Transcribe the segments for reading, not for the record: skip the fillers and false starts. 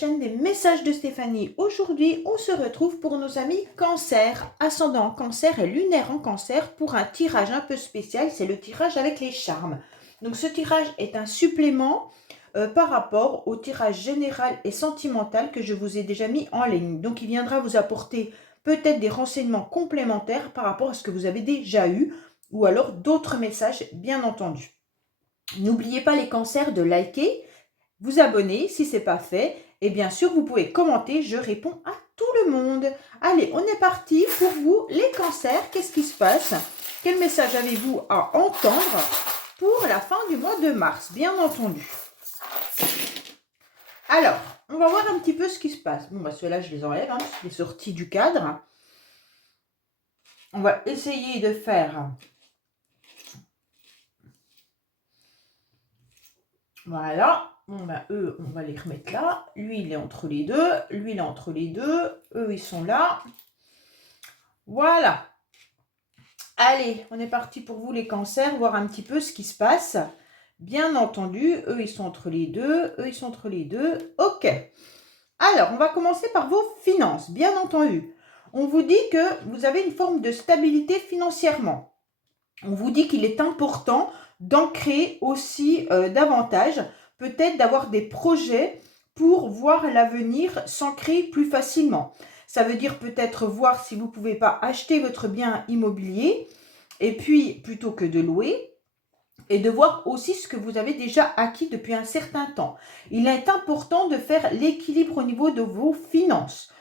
chaîne des messages de Stéphanie. Aujourd'hui, on se retrouve pour nos amis Cancer, ascendant en Cancer et lunaire en Cancer pour un tirage un peu spécial, c'est le tirage avec les charmes. Donc ce tirage est un supplément par rapport au tirage général et sentimental que je vous ai déjà mis en ligne. Donc il viendra vous apporter peut-être des renseignements complémentaires par rapport à ce que vous avez déjà eu ou alors d'autres messages bien entendu. N'oubliez pas les cancers de liker, vous abonner si ce n'est pas fait et bien sûr vous pouvez commenter, je réponds à tout le monde. Allez, on est parti pour vous les cancers, qu'est-ce qui se passe? Quel message avez-vous à entendre pour la fin du mois de mars, bien entendu? Alors, on va voir un petit peu ce qui se passe. Bon, bah ceux-là je les enlève, hein, je les sortis du cadre. On va essayer de faire... Voilà. Bon, bah, eux, on va les remettre là. Lui, il est entre les deux. Lui, il est entre les deux. Eux, ils sont là. Voilà. Allez, on est parti pour vous les cancers, voir un petit peu ce qui se passe. Bien entendu, eux, ils sont entre les deux. Eux, ils sont entre les deux. OK. Alors, on va commencer par vos finances, bien entendu. On vous dit que vous avez une forme de stabilité financièrement. On vous dit qu'il est important d'en créer aussi davantage, peut-être d'avoir des projets pour voir l'avenir s'ancrer plus facilement. Ça veut dire peut-être voir si vous ne pouvez pas acheter votre bien immobilier et puis plutôt que de louer et de voir aussi ce que vous avez déjà acquis depuis un certain temps. Il est important de faire l'équilibre au niveau de vos finances.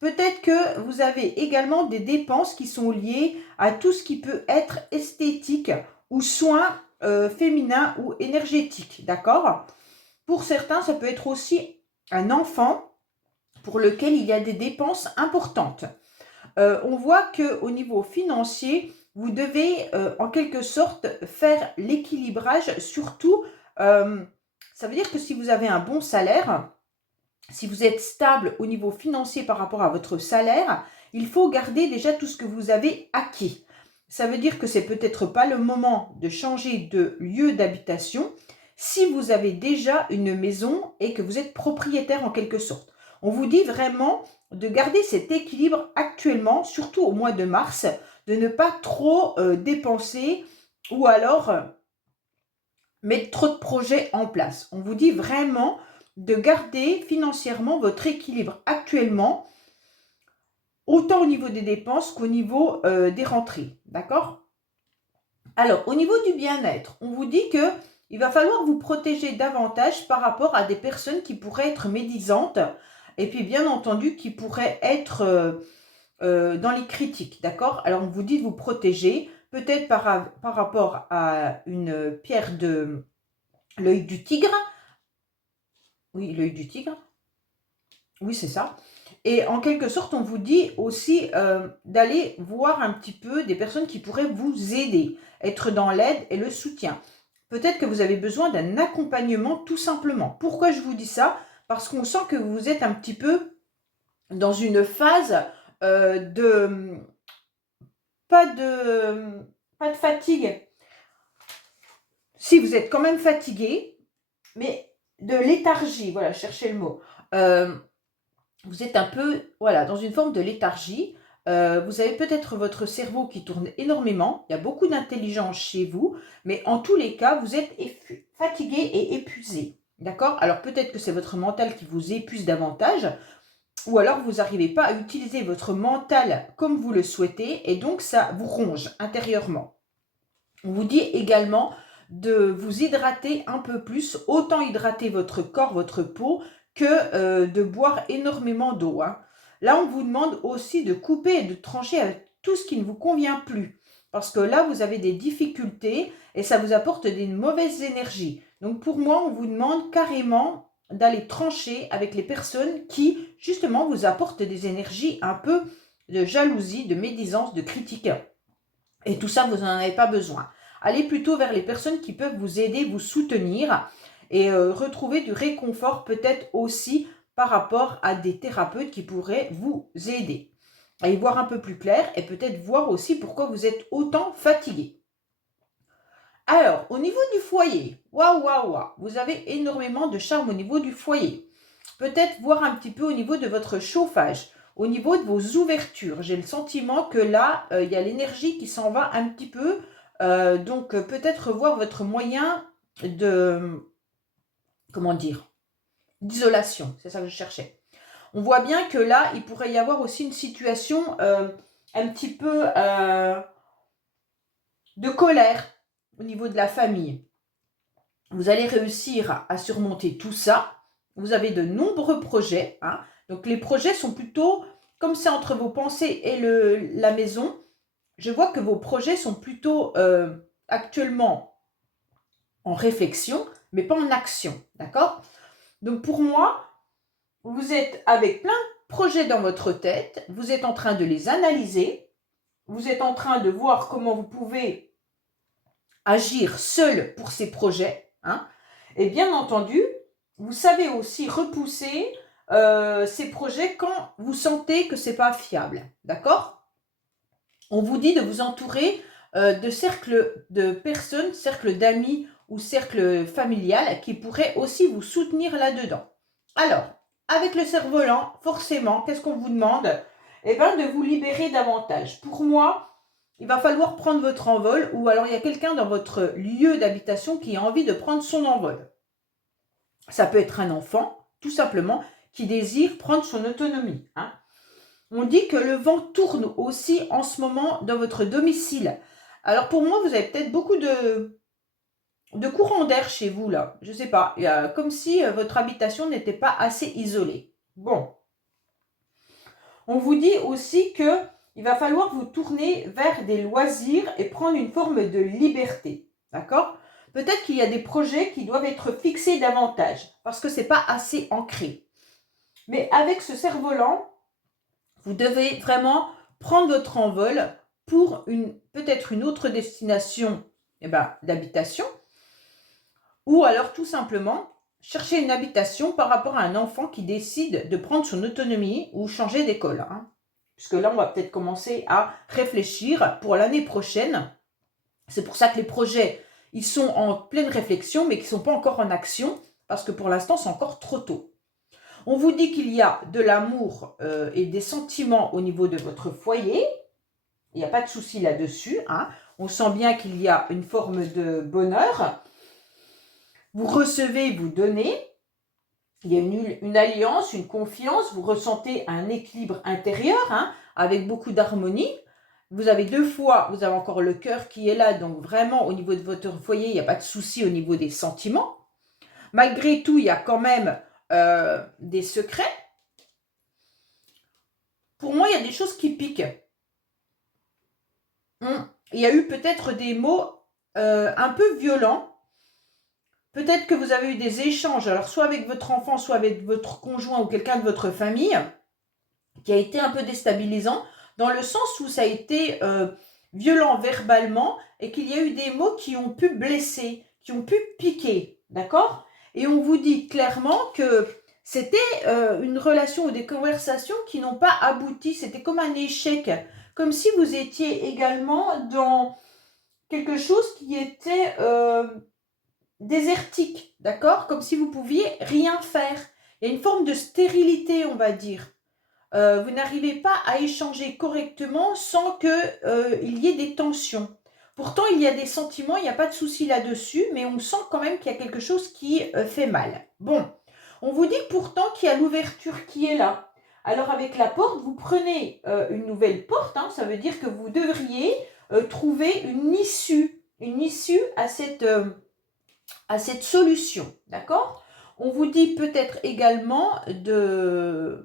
Peut-être que vous avez également des dépenses qui sont liées à tout ce qui peut être esthétique ou soins féminins ou énergétiques, d'accord? Pour certains, ça peut être aussi un enfant pour lequel il y a des dépenses importantes. On voit qu'au niveau financier, vous devez en quelque sorte faire l'équilibrage, surtout, ça veut dire que si vous avez un bon salaire, si vous êtes stable au niveau financier par rapport à votre salaire, il faut garder déjà tout ce que vous avez acquis. Ça veut dire que c'est peut-être pas le moment de changer de lieu d'habitation si vous avez déjà une maison et que vous êtes propriétaire en quelque sorte. On vous dit vraiment de garder cet équilibre actuellement, surtout au mois de mars, de ne pas trop dépenser ou alors mettre trop de projets en place. On vous dit vraiment de garder financièrement votre équilibre actuellement, autant au niveau des dépenses qu'au niveau des rentrées. D'accord? Alors, au niveau du bien-être, on vous dit que il va falloir vous protéger davantage par rapport à des personnes qui pourraient être médisantes et puis bien entendu qui pourraient être dans les critiques. D'accord? Alors, on vous dit de vous protéger peut-être par rapport à une pierre de l'œil du tigre. Oui, l'œil du tigre. Oui, c'est ça. Et en quelque sorte, on vous dit aussi d'aller voir un petit peu des personnes qui pourraient vous aider, être dans l'aide et le soutien. Peut-être que vous avez besoin d'un accompagnement tout simplement. Pourquoi je vous dis ça? Parce qu'on sent que vous êtes un petit peu dans une phase de pas de pas de fatigue. Si vous êtes quand même fatigué, mais de léthargie, voilà, cherchez le mot. Vous êtes un peu, voilà, dans une forme de léthargie. Vous avez peut-être votre cerveau qui tourne énormément. Il y a beaucoup d'intelligence chez vous. Mais en tous les cas, vous êtes fatigué et épuisé. D'accord? Alors peut-être que c'est votre mental qui vous épuise davantage. Ou alors vous n'arrivez pas à utiliser votre mental comme vous le souhaitez. Et donc ça vous ronge intérieurement. On vous dit également de vous hydrater un peu plus. Autant hydrater votre corps, votre peau, que de boire énormément d'eau. Hein. Là, on vous demande aussi de couper et de trancher avec tout ce qui ne vous convient plus. Parce que là, vous avez des difficultés et ça vous apporte des mauvaises énergies. Donc pour moi, on vous demande carrément d'aller trancher avec les personnes qui, justement, vous apportent des énergies un peu de jalousie, de médisance, de critique. Et tout ça, vous n'en avez pas besoin. Allez plutôt vers les personnes qui peuvent vous aider, vous soutenir et retrouver du réconfort peut-être aussi par rapport à des thérapeutes qui pourraient vous aider à y voir un peu plus clair et peut-être voir aussi pourquoi vous êtes autant fatigué. Alors, au niveau du foyer, waouh, waouh, waouh, vous avez énormément de charme au niveau du foyer. peut-être voir un petit peu au niveau de votre chauffage, au niveau de vos ouvertures. J'ai le sentiment que là, il y a l'énergie qui s'en va un petit peu. Donc, peut-être voir votre moyen de, comment dire, d'isolation. C'est ça que je cherchais. On voit bien que là, il pourrait y avoir aussi une situation un petit peu de colère au niveau de la famille. Vous allez réussir à surmonter tout ça. Vous avez de nombreux projets. Hein. Donc, les projets sont plutôt, comme c'est entre vos pensées et la maison, je vois que vos projets sont plutôt actuellement en réflexion, mais pas en action. D'accord? Donc, pour moi, vous êtes avec plein de projets dans votre tête. Vous êtes en train de les analyser. Vous êtes en train de voir comment vous pouvez agir seul pour ces projets. Hein. Et bien entendu, vous savez aussi repousser ces projets quand vous sentez que ce n'est pas fiable. D'accord? On vous dit de vous entourer de cercles de personnes, cercles d'amis ou cercles familial qui pourraient aussi vous soutenir là-dedans. Alors, avec le cerf-volant, forcément, qu'est-ce qu'on vous demande? Eh bien, de vous libérer davantage. Pour moi, il va falloir prendre votre envol ou alors il y a quelqu'un dans votre lieu d'habitation qui a envie de prendre son envol. Ça peut être un enfant, tout simplement, qui désire prendre son autonomie. Hein. On dit que le vent tourne aussi en ce moment dans votre domicile. Alors pour moi, vous avez peut-être beaucoup de courant d'air chez vous, là. Je ne sais pas. Comme si votre habitation n'était pas assez isolée. Bon. On vous dit aussi que il va falloir vous tourner vers des loisirs et prendre une forme de liberté. D'accord? Peut-être qu'il y a des projets qui doivent être fixés davantage parce que ce n'est pas assez ancré. Mais avec ce cerf-volant, vous devez vraiment prendre votre envol pour peut-être une autre destination d'habitation ou alors tout simplement chercher une habitation par rapport à un enfant qui décide de prendre son autonomie ou changer d'école. Hein. Puisque là, on va peut-être commencer à réfléchir pour l'année prochaine. C'est pour ça que les projets, ils sont en pleine réflexion, mais qui ne sont pas encore en action, parce que pour l'instant, c'est encore trop tôt. On vous dit qu'il y a de l'amour et des sentiments au niveau de votre foyer. Il n'y a pas de souci là-dessus. Hein. On sent bien qu'il y a une forme de bonheur. Vous recevez, vous donnez. Il y a une alliance, une confiance, vous ressentez un équilibre intérieur hein, avec beaucoup d'harmonie. Vous avez vous avez encore le cœur qui est là, donc vraiment au niveau de votre foyer, il n'y a pas de souci au niveau des sentiments. Malgré tout, il y a quand même des secrets. Pour moi, il y a des choses qui piquent. Il y a eu peut-être des mots un peu violents. Peut-être que vous avez eu des échanges, alors soit avec votre enfant, soit avec votre conjoint ou quelqu'un de votre famille, qui a été un peu déstabilisant, dans le sens où ça a été violent verbalement et qu'il y a eu des mots qui ont pu blesser, qui ont pu piquer, d'accord? Et on vous dit clairement que c'était une relation ou des conversations qui n'ont pas abouti, c'était comme un échec, comme si vous étiez également dans quelque chose qui était désertique, d'accord? Comme si vous pouviez rien faire. Il y a une forme de stérilité, on va dire. Vous n'arrivez pas à échanger correctement sans qu'il y ait des tensions. Pourtant, il y a des sentiments, il n'y a pas de souci là-dessus, mais on sent quand même qu'il y a quelque chose qui fait mal. Bon, on vous dit pourtant qu'il y a l'ouverture qui est là. Alors avec la porte, vous prenez une nouvelle porte, hein, ça veut dire que vous devriez trouver une issue à cette solution, d'accord? On vous dit peut-être également de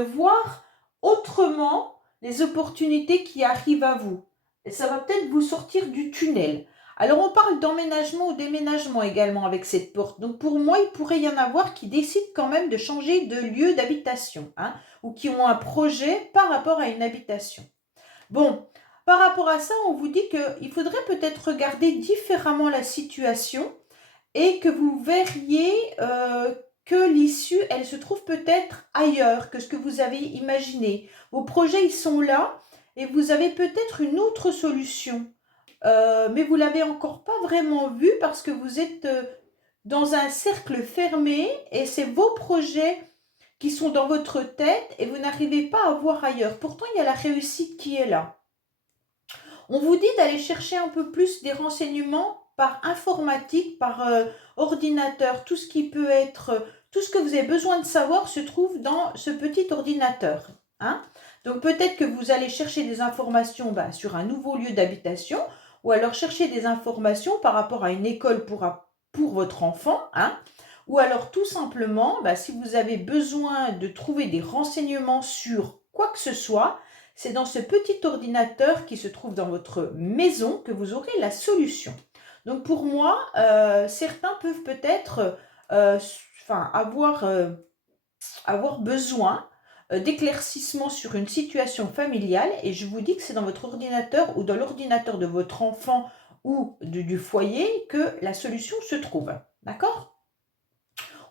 voir autrement les opportunités qui arrivent à vous. Et ça va peut-être vous sortir du tunnel. Alors, on parle d'emménagement ou déménagement également avec cette porte. Donc, pour moi, il pourrait y en avoir qui décident quand même de changer de lieu d'habitation hein, ou qui ont un projet par rapport à une habitation. Bon, par rapport à ça, on vous dit qu'il faudrait peut-être regarder différemment la situation et que vous verriez que l'issue, elle se trouve peut-être ailleurs que ce que vous avez imaginé. Vos projets, ils sont là et vous avez peut-être une autre solution. Mais vous ne l'avez encore pas vraiment vue parce que vous êtes dans un cercle fermé et c'est vos projets qui sont dans votre tête et vous n'arrivez pas à voir ailleurs. Pourtant, il y a la réussite qui est là. On vous dit d'aller chercher un peu plus des renseignements par informatique, par ordinateur. Tout ce qui peut être, tout ce que vous avez besoin de savoir se trouve dans ce petit ordinateur. Hein. Donc peut-être que vous allez chercher des informations sur un nouveau lieu d'habitation ou alors chercher des informations par rapport à une école pour votre enfant. Hein. Ou alors tout simplement, si vous avez besoin de trouver des renseignements sur quoi que ce soit, c'est dans ce petit ordinateur qui se trouve dans votre maison que vous aurez la solution. Donc pour moi, certains peuvent peut-être avoir besoin d'éclaircissement sur une situation familiale et je vous dis que c'est dans votre ordinateur ou dans l'ordinateur de votre enfant ou du foyer que la solution se trouve. D'accord ?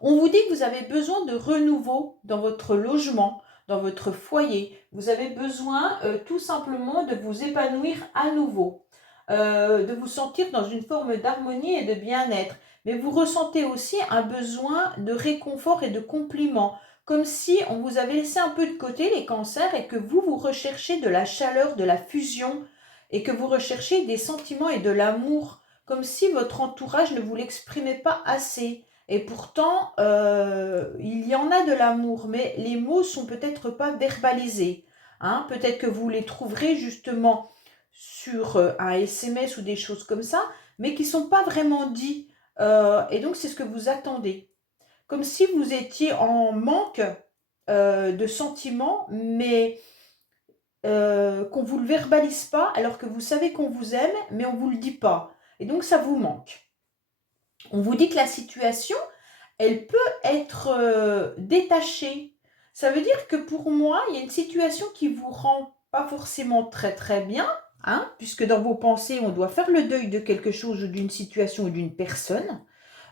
On vous dit que vous avez besoin de renouveau dans votre logement, dans votre foyer. Vous avez besoin tout simplement de vous épanouir à nouveau, de vous sentir dans une forme d'harmonie et de bien-être. Mais vous ressentez aussi un besoin de réconfort et de compliments, comme si on vous avait laissé un peu de côté les cancers et que vous recherchez de la chaleur, de la fusion et que vous recherchez des sentiments et de l'amour, comme si votre entourage ne vous l'exprimait pas assez. Et pourtant, il y en a de l'amour, mais les mots sont peut-être pas verbalisés. Hein. Peut-être que vous les trouverez justement sur un SMS ou des choses comme ça, mais qui ne sont pas vraiment dits. Et donc, c'est ce que vous attendez. Comme si vous étiez en manque de sentiments, mais qu'on ne vous le verbalise pas, alors que vous savez qu'on vous aime, mais on ne vous le dit pas. Et donc, ça vous manque. On vous dit que la situation, elle peut être détachée. Ça veut dire que pour moi, il y a une situation qui vous rend pas forcément très très bien, hein, puisque dans vos pensées, on doit faire le deuil de quelque chose ou d'une situation ou d'une personne.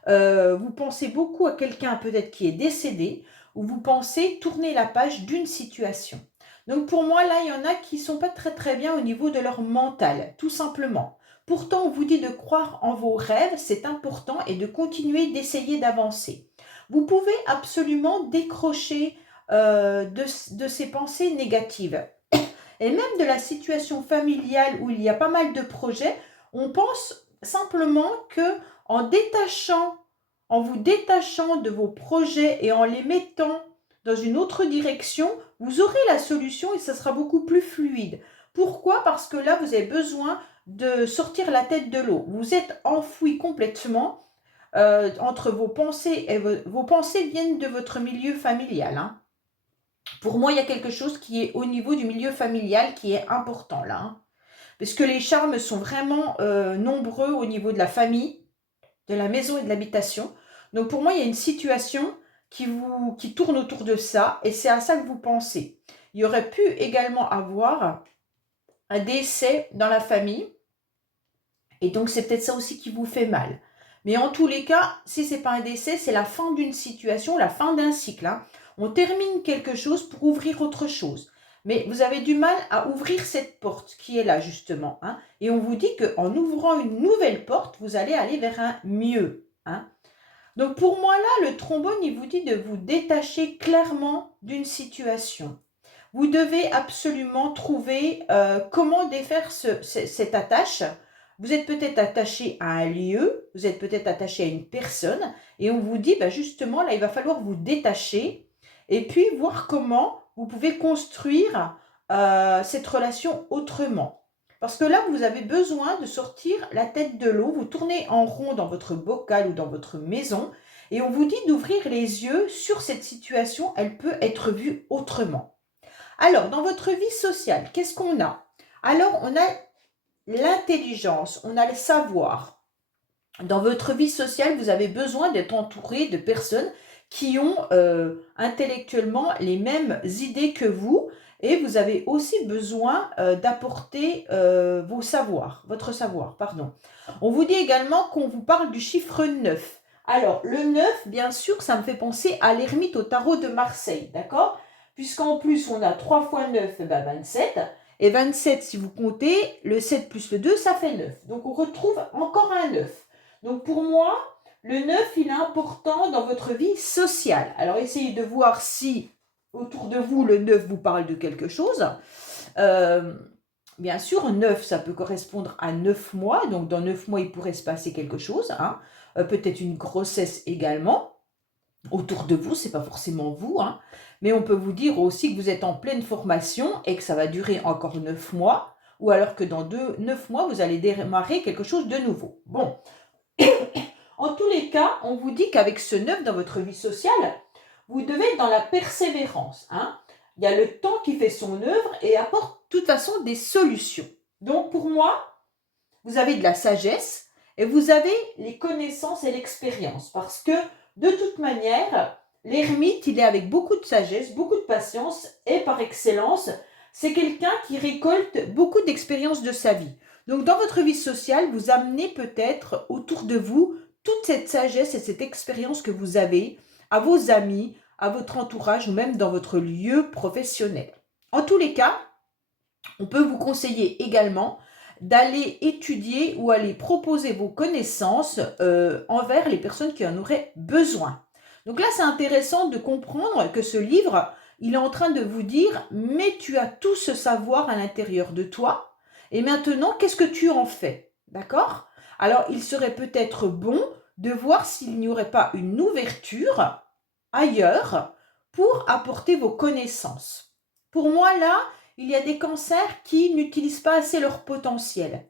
Vous pensez beaucoup à quelqu'un peut-être qui est décédé, ou vous pensez tourner la page d'une situation. Donc pour moi, là, il y en a qui ne sont pas très très bien au niveau de leur mental, tout simplement. Pourtant, on vous dit de croire en vos rêves, c'est important, et de continuer d'essayer d'avancer. Vous pouvez absolument décrocher de ces pensées négatives. Et même de la situation familiale où il y a pas mal de projets, on pense simplement que en vous détachant de vos projets et en les mettant dans une autre direction, vous aurez la solution et ça sera beaucoup plus fluide. Pourquoi ? Parce que là, vous avez besoin de sortir la tête de l'eau. Vous êtes enfoui complètement entre vos pensées et vos pensées viennent de votre milieu familial. Hein. Pour moi, il y a quelque chose qui est au niveau du milieu familial qui est important là. Hein. Parce que les charmes sont vraiment nombreux au niveau de la famille, de la maison et de l'habitation. Donc pour moi, il y a une situation qui tourne autour de ça et c'est à ça que vous pensez. Il y aurait pu également avoir un décès dans la famille et donc c'est peut-être ça aussi qui vous fait mal. Mais en tous les cas, si ce n'est pas un décès, c'est la fin d'une situation, la fin d'un cycle. Hein. On termine quelque chose pour ouvrir autre chose. Mais vous avez du mal à ouvrir cette porte qui est là justement. Hein. Et on vous dit qu'en ouvrant une nouvelle porte, vous allez aller vers un mieux. Hein. Donc pour moi là, le trombone, il vous dit de vous détacher clairement d'une situation. Vous devez absolument trouver comment défaire cette attache. Vous êtes peut-être attaché à un lieu, vous êtes peut-être attaché à une personne, et on vous dit justement là, il va falloir vous détacher et puis voir comment vous pouvez construire cette relation autrement. Parce que là, vous avez besoin de sortir la tête de l'eau, vous tournez en rond dans votre bocal ou dans votre maison, et on vous dit d'ouvrir les yeux sur cette situation, elle peut être vue autrement. Alors, dans votre vie sociale, qu'est-ce qu'on a? Alors, on a l'intelligence, on a le savoir. Dans votre vie sociale, vous avez besoin d'être entouré de personnes qui ont intellectuellement les mêmes idées que vous et vous avez aussi besoin d'apporter votre savoir, pardon. On vous dit également qu'on vous parle du chiffre 9. Alors, le 9, bien sûr, ça me fait penser à l'ermite au tarot de Marseille, d'accord? Puisqu'en plus, on a 3 fois 9, 27. Et 27, si vous comptez, le 7 plus le 2, ça fait 9. Donc, on retrouve encore un 9. Donc, pour moi, le 9, il est important dans votre vie sociale. Alors, essayez de voir si autour de vous, le 9 vous parle de quelque chose. Bien sûr, 9, ça peut correspondre à 9 mois. Donc, dans 9 mois, il pourrait se passer quelque chose. Hein. Peut-être une grossesse également. Autour de vous, c'est pas forcément vous. Hein. Mais on peut vous dire aussi que vous êtes en pleine formation et que ça va durer encore 9 mois. Ou alors que dans 9 mois, vous allez démarrer quelque chose de nouveau. Bon. En tous les cas, on vous dit qu'avec ce 9 dans votre vie sociale, vous devez être dans la persévérance. Hein. Il y a le temps qui fait son œuvre et apporte de toute façon des solutions. Donc pour moi, vous avez de la sagesse et vous avez les connaissances et l'expérience. Parce que de toute manière, l'ermite, il est avec beaucoup de sagesse, beaucoup de patience et par excellence, c'est quelqu'un qui récolte beaucoup d'expérience de sa vie. Donc dans votre vie sociale, vous amenez peut-être autour de vous toute cette sagesse et cette expérience que vous avez à vos amis, à votre entourage ou même dans votre lieu professionnel. En tous les cas, on peut vous conseiller également d'aller étudier ou aller proposer vos connaissances envers les personnes qui en auraient besoin. Donc là, c'est intéressant de comprendre que ce livre, il est en train de vous dire, mais tu as tout ce savoir à l'intérieur de toi, et maintenant, qu'est-ce que tu en fais? D'accord? Alors, il serait peut-être bon de voir s'il n'y aurait pas une ouverture ailleurs pour apporter vos connaissances. Pour moi, là, il y a des cancers qui n'utilisent pas assez leur potentiel.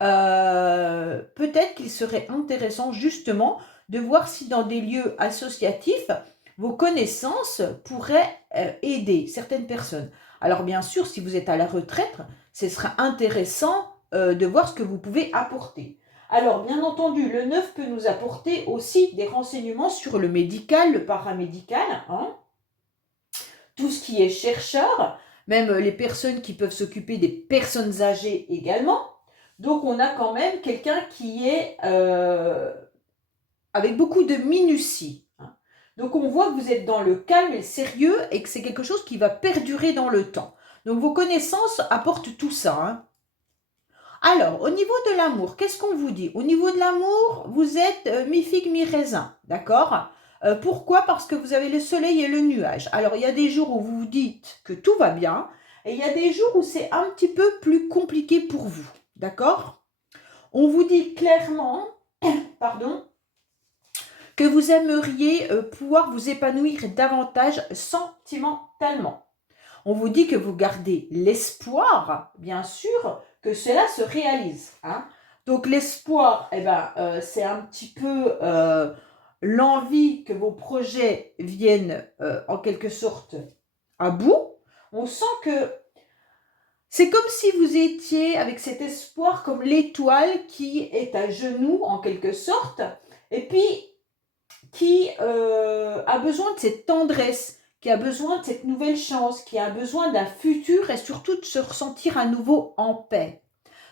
Peut-être qu'il serait intéressant justement de voir si dans des lieux associatifs, vos connaissances pourraient aider certaines personnes. Alors bien sûr, si vous êtes à la retraite, ce sera intéressant de voir ce que vous pouvez apporter. Alors bien entendu, le 9 peut nous apporter aussi des renseignements sur le médical, le paramédical, hein, tout ce qui est chercheur, même les personnes qui peuvent s'occuper des personnes âgées également. Donc on a quand même quelqu'un qui est avec beaucoup de minutie. Hein. Donc on voit que vous êtes dans le calme et le sérieux et que c'est quelque chose qui va perdurer dans le temps. Donc vos connaissances apportent tout ça. Hein. Alors, au niveau de l'amour, qu'est-ce qu'on vous dit? Au niveau de l'amour, vous êtes mi-figue, mi-raisin, d'accord? Pourquoi? Parce que vous avez le soleil et le nuage. Alors, il y a des jours où vous vous dites que tout va bien, et il y a des jours où c'est un petit peu plus compliqué pour vous, d'accord? On vous dit clairement, pardon, que vous aimeriez pouvoir vous épanouir davantage sentimentalement. On vous dit que vous gardez l'espoir, bien sûr, que cela se réalise. Hein. Donc l'espoir, c'est un petit peu l'envie que vos projets viennent en quelque sorte à bout. On sent que c'est comme si vous étiez avec cet espoir comme l'étoile qui est à genoux en quelque sorte, et puis qui a besoin de cette tendresse, qui a besoin de cette nouvelle chance, qui a besoin d'un futur et surtout de se ressentir à nouveau en paix.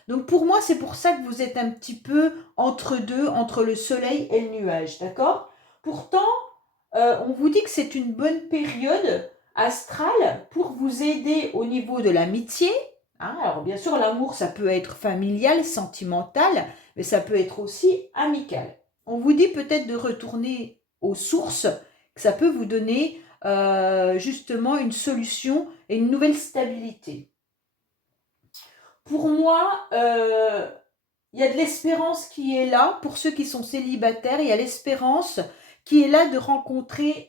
Donc pour moi, c'est pour ça que vous êtes un petit peu entre deux, entre le soleil et le nuage, d'accord? Pourtant, on vous dit que c'est une bonne période astrale pour vous aider au niveau de l'amitié. Hein? Alors bien sûr, l'amour, ça peut être familial, sentimental, mais ça peut être aussi amical. On vous dit peut-être de retourner aux sources, que ça peut vous donner justement une solution et une nouvelle stabilité. Pour moi, il y a de l'espérance qui est là pour ceux qui sont célibataires. Il y a l'espérance qui est là de rencontrer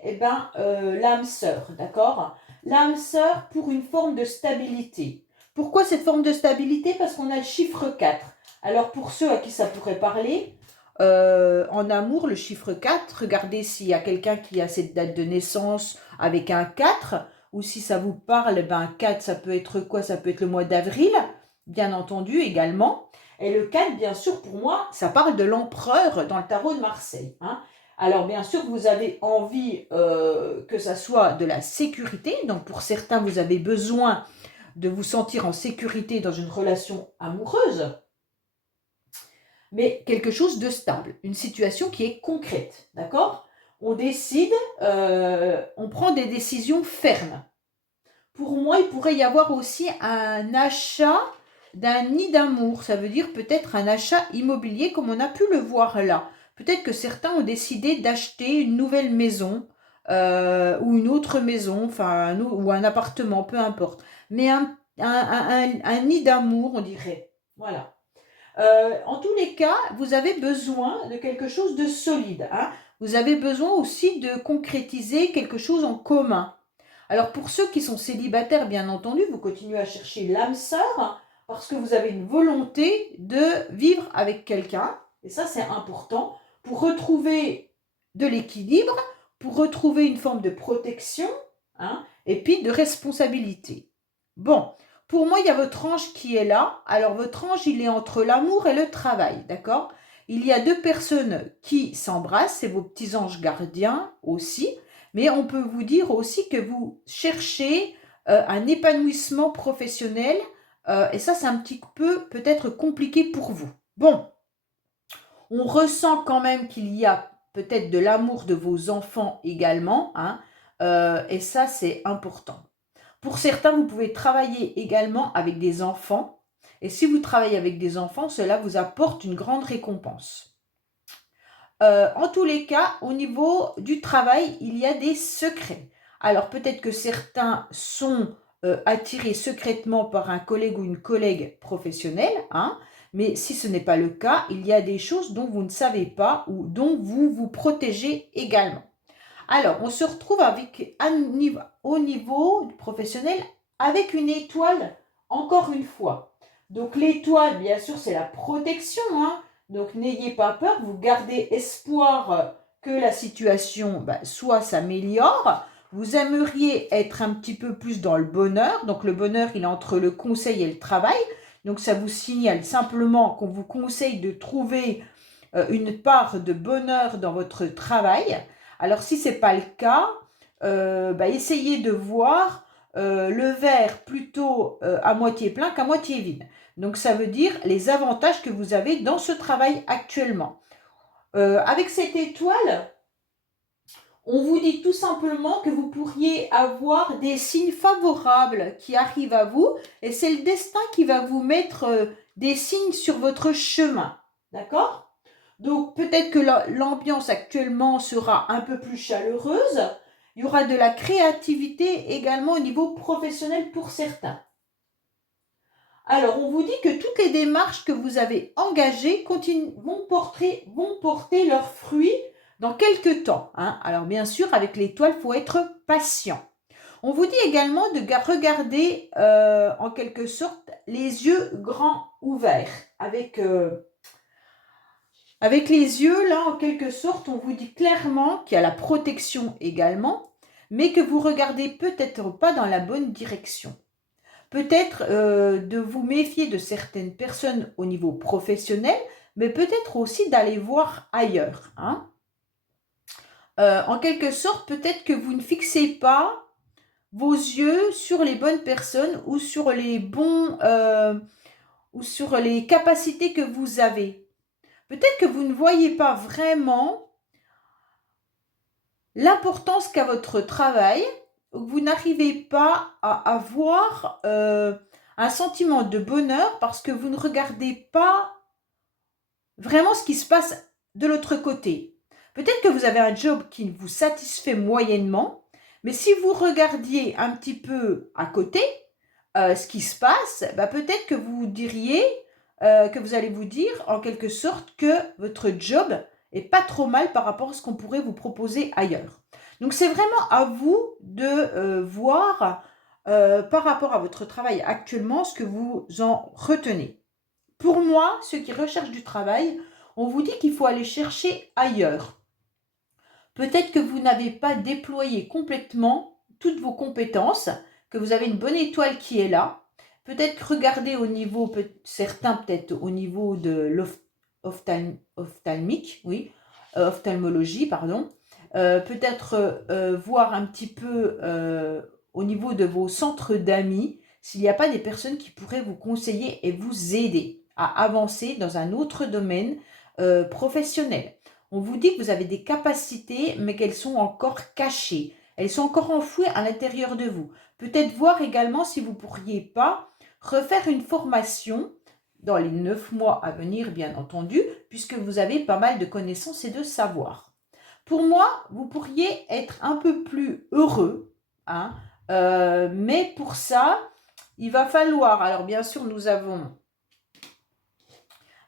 l'âme sœur, d'accord? L'âme sœur pour une forme de stabilité. Pourquoi cette forme de stabilité? Parce qu'on a le chiffre 4. Alors pour ceux à qui ça pourrait parler, en amour, le chiffre 4, regardez s'il y a quelqu'un qui a cette date de naissance avec un 4, ou si ça vous parle, 4, ça peut être quoi? Ça peut être le mois d'avril, bien entendu également. Et le 4, bien sûr, pour moi, ça parle de l'empereur dans le tarot de Marseille. Hein. Alors, bien sûr, vous avez envie que ça soit de la sécurité. Donc, pour certains, vous avez besoin de vous sentir en sécurité dans une relation amoureuse, mais quelque chose de stable, une situation qui est concrète, d'accord? On décide, on prend des décisions fermes. Pour moi, il pourrait y avoir aussi un achat d'un nid d'amour. Ça veut dire peut-être un achat immobilier comme on a pu le voir là. Peut-être que certains ont décidé d'acheter une nouvelle maison ou une autre maison, enfin, ou un appartement, peu importe. Mais un nid d'amour, on dirait. Voilà. En tous les cas, vous avez besoin de quelque chose de solide, hein. Vous avez besoin aussi de concrétiser quelque chose en commun. Alors pour ceux qui sont célibataires, bien entendu, vous continuez à chercher l'âme sœur parce que vous avez une volonté de vivre avec quelqu'un. Et ça, c'est important pour retrouver de l'équilibre, pour retrouver une forme de protection, hein, et puis de responsabilité. Bon, pour moi, il y a votre ange qui est là. Alors, votre ange, il est entre l'amour et le travail, d'accord? Il y a deux personnes qui s'embrassent, c'est vos petits anges gardiens aussi, mais on peut vous dire aussi que vous cherchez un épanouissement professionnel, et ça, c'est un petit peu peut-être compliqué pour vous. Bon, on ressent quand même qu'il y a peut-être de l'amour de vos enfants également, hein, et ça, c'est important. Pour certains, vous pouvez travailler également avec des enfants. Et si vous travaillez avec des enfants, cela vous apporte une grande récompense. En tous les cas, au niveau du travail, il y a des secrets. Alors peut-être que certains sont attirés secrètement par un collègue ou une collègue professionnelle, hein, mais si ce n'est pas le cas, il y a des choses dont vous ne savez pas ou dont vous vous protégez également. Alors, on se retrouve avec au niveau professionnel avec une étoile, encore une fois. Donc l'étoile, bien sûr, c'est la protection, hein. Donc n'ayez pas peur, vous gardez espoir que la situation soit s'améliore. Vous aimeriez être un petit peu plus dans le bonheur. Donc le bonheur, il est entre le conseil et le travail. Donc ça vous signale simplement qu'on vous conseille de trouver une part de bonheur dans votre travail. Alors si ce n'est pas le cas, essayez de voir le verre plutôt à moitié plein qu'à moitié vide. Donc ça veut dire les avantages que vous avez dans ce travail actuellement. Avec cette étoile, on vous dit tout simplement que vous pourriez avoir des signes favorables qui arrivent à vous et c'est le destin qui va vous mettre des signes sur votre chemin. D'accord ? Donc peut-être que l'ambiance actuellement sera un peu plus chaleureuse. Il y aura de la créativité également au niveau professionnel pour certains. Alors on vous dit que toutes les démarches que vous avez engagées vont porter leurs fruits dans quelques temps, hein. Alors bien sûr, avec l'étoile, il faut être patient. On vous dit également de regarder en quelque sorte les yeux grands ouverts avec les yeux, là, en quelque sorte, on vous dit clairement qu'il y a la protection également, mais que vous regardez peut-être pas dans la bonne direction. Peut-être de vous méfier de certaines personnes au niveau professionnel, mais peut-être aussi d'aller voir ailleurs, hein. En quelque sorte, peut-être que vous ne fixez pas vos yeux sur les bonnes personnes ou sur ou sur les capacités que vous avez. Peut-être que vous ne voyez pas vraiment l'importance qu'a votre travail, vous n'arrivez pas à avoir un sentiment de bonheur parce que vous ne regardez pas vraiment ce qui se passe de l'autre côté. Peut-être que vous avez un job qui vous satisfait moyennement, mais si vous regardiez un petit peu à côté ce qui se passe, peut-être que vous diriez, que vous allez vous dire en quelque sorte que votre job est pas trop mal par rapport à ce qu'on pourrait vous proposer ailleurs. Donc c'est vraiment à vous de voir par rapport à votre travail actuellement ce que vous en retenez. Pour moi, ceux qui recherchent du travail, on vous dit qu'il faut aller chercher ailleurs. Peut-être que vous n'avez pas déployé complètement toutes vos compétences, que vous avez une bonne étoile qui est là. Peut-être regarder au niveau, certains peut-être au niveau de ophtalmologie, pardon. Peut-être voir un petit peu au niveau de vos centres d'amis, s'il n'y a pas des personnes qui pourraient vous conseiller et vous aider à avancer dans un autre domaine professionnel. On vous dit que vous avez des capacités, mais qu'elles sont encore cachées. Elles sont encore enfouies à l'intérieur de vous. Peut-être voir également si vous ne pourriez pas refaire une formation dans les 9 mois à venir, bien entendu, puisque vous avez pas mal de connaissances et de savoir. Pour moi, vous pourriez être un peu plus heureux, hein, mais pour ça, il va falloir, alors bien sûr, nous avons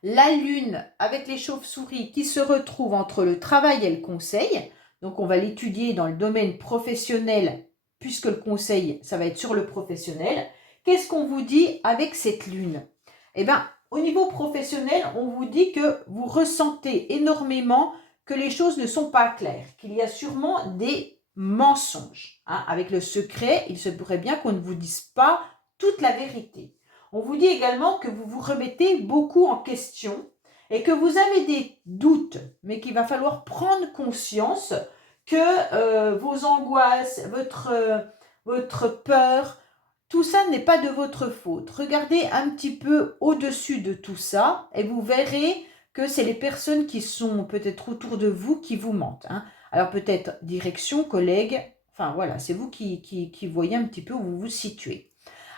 la lune avec les chauves-souris qui se retrouve entre le travail et le conseil. Donc, on va l'étudier dans le domaine professionnel, puisque le conseil, ça va être sur le professionnel. Qu'est-ce qu'on vous dit avec cette lune? Eh bien, au niveau professionnel, on vous dit que vous ressentez énormément que les choses ne sont pas claires, qu'il y a sûrement des mensonges. Hein. Avec le secret, il se pourrait bien qu'on ne vous dise pas toute la vérité. On vous dit également que vous vous remettez beaucoup en question et que vous avez des doutes, mais qu'il va falloir prendre conscience que vos angoisses, votre peur, tout ça n'est pas de votre faute. Regardez un petit peu au-dessus de tout ça et vous verrez que c'est les personnes qui sont peut-être autour de vous qui vous mentent. Hein. Alors peut-être direction, collègues, enfin voilà, c'est vous qui voyez un petit peu où vous vous situez.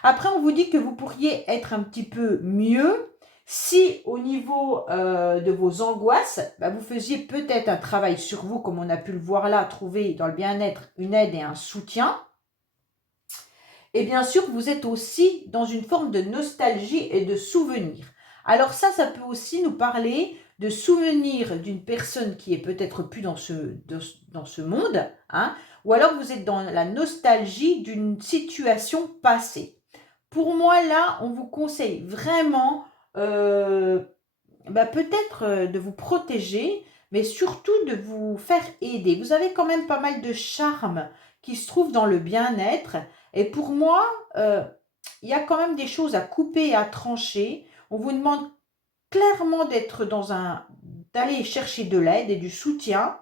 Après, on vous dit que vous pourriez être un petit peu mieux si au niveau de vos angoisses, vous faisiez peut-être un travail sur vous, comme on a pu le voir là, trouver dans le bien-être une aide et un soutien. Et bien sûr, vous êtes aussi dans une forme de nostalgie et de souvenir. Alors ça peut aussi nous parler de souvenirs d'une personne qui est peut-être plus dans ce monde, hein, ou alors vous êtes dans la nostalgie d'une situation passée. Pour moi, là, on vous conseille vraiment peut-être de vous protéger, mais surtout de vous faire aider. Vous avez quand même pas mal de charme qui se trouve dans le bien-être. Et pour moi, il y a quand même des choses à couper et à trancher. On vous demande clairement d'aller chercher de l'aide et du soutien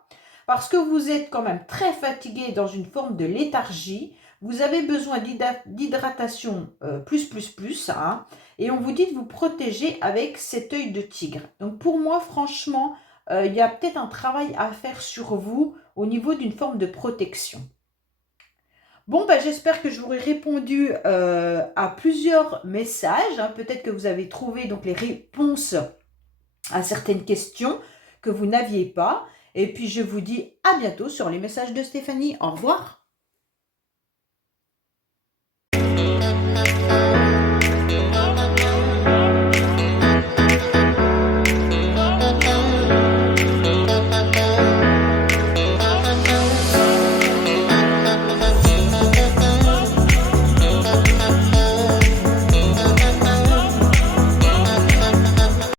parce que vous êtes quand même très fatigué dans une forme de léthargie. Vous avez besoin d'hydratation plus, hein, et on vous dit de vous protéger avec cet œil de tigre. Donc pour moi, franchement, il y a peut-être un travail à faire sur vous au niveau d'une forme de protection. Bon, j'espère que je vous ai répondu à plusieurs messages. Hein. Peut-être que vous avez trouvé donc les réponses à certaines questions que vous n'aviez pas. Et puis, je vous dis à bientôt sur les messages de Stéphanie. Au revoir.